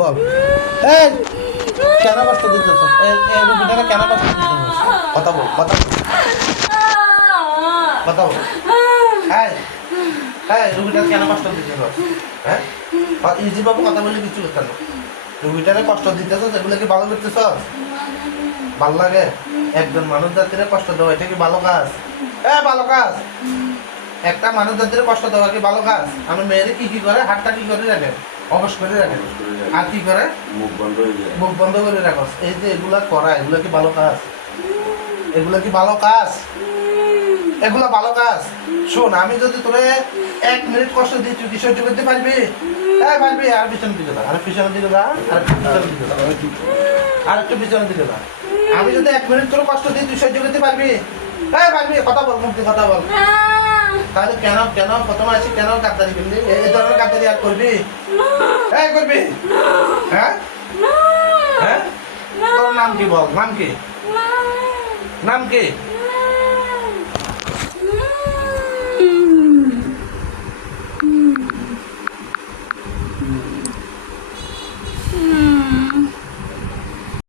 বল এই কেন কষ্ট দিতেছ এই রুগীটাকে কেন কষ্ট দিতেছ কথা বল কথা বল এই এই রুগীটাকে কেন কষ্ট দিতেছ হ্যাঁ ইজি বাবু কথা বললে কিছু করতে না রুগীটাকে কষ্ট দিতেছ এগুলো কি ভালো করতেছ ভালো লাগে একজন মানুষ জাতিরে কষ্ট দেওয়া এটা কি ভালো কাজ ভালো কাজ একটা মানুষ জাতিরে কষ্ট দেওয়া কি ভালো কাজ আমার মেয়েরে কি করে হাতটা কি করে রাখেন অবশ করে রাখেন আর কি করে মুখ বন্ধ করে রাখো এই যে এগুলা করা এগুলো কি ভালো কাজ এগুলো কি ভালো কাজ এগুলো ভালো কাজ শোন আমি যদি তোরে 1 মিনিট কষ্ট দিই তুই কি সহ্য করতে পারবি পারবি আর পিছনের দিকে যা আর পিছনের দিকে যা আর পিছনের দিকে যা আর একটু পিছনের দিকে যা আমি যদি 1 মিনিট তোর কষ্ট দিই তুই সহ্য করতে পারবি পারবি কথা বল মুখ দিয়ে কথা বল তাহলে কেন কেন প্রথমে আসি কেন গাদ্দারি করলি এই ধরনের গাদ্দারি আর করবি করবি হ্যাঁ হ্যাঁ তোর নাম কি বল নাম কি নাম কি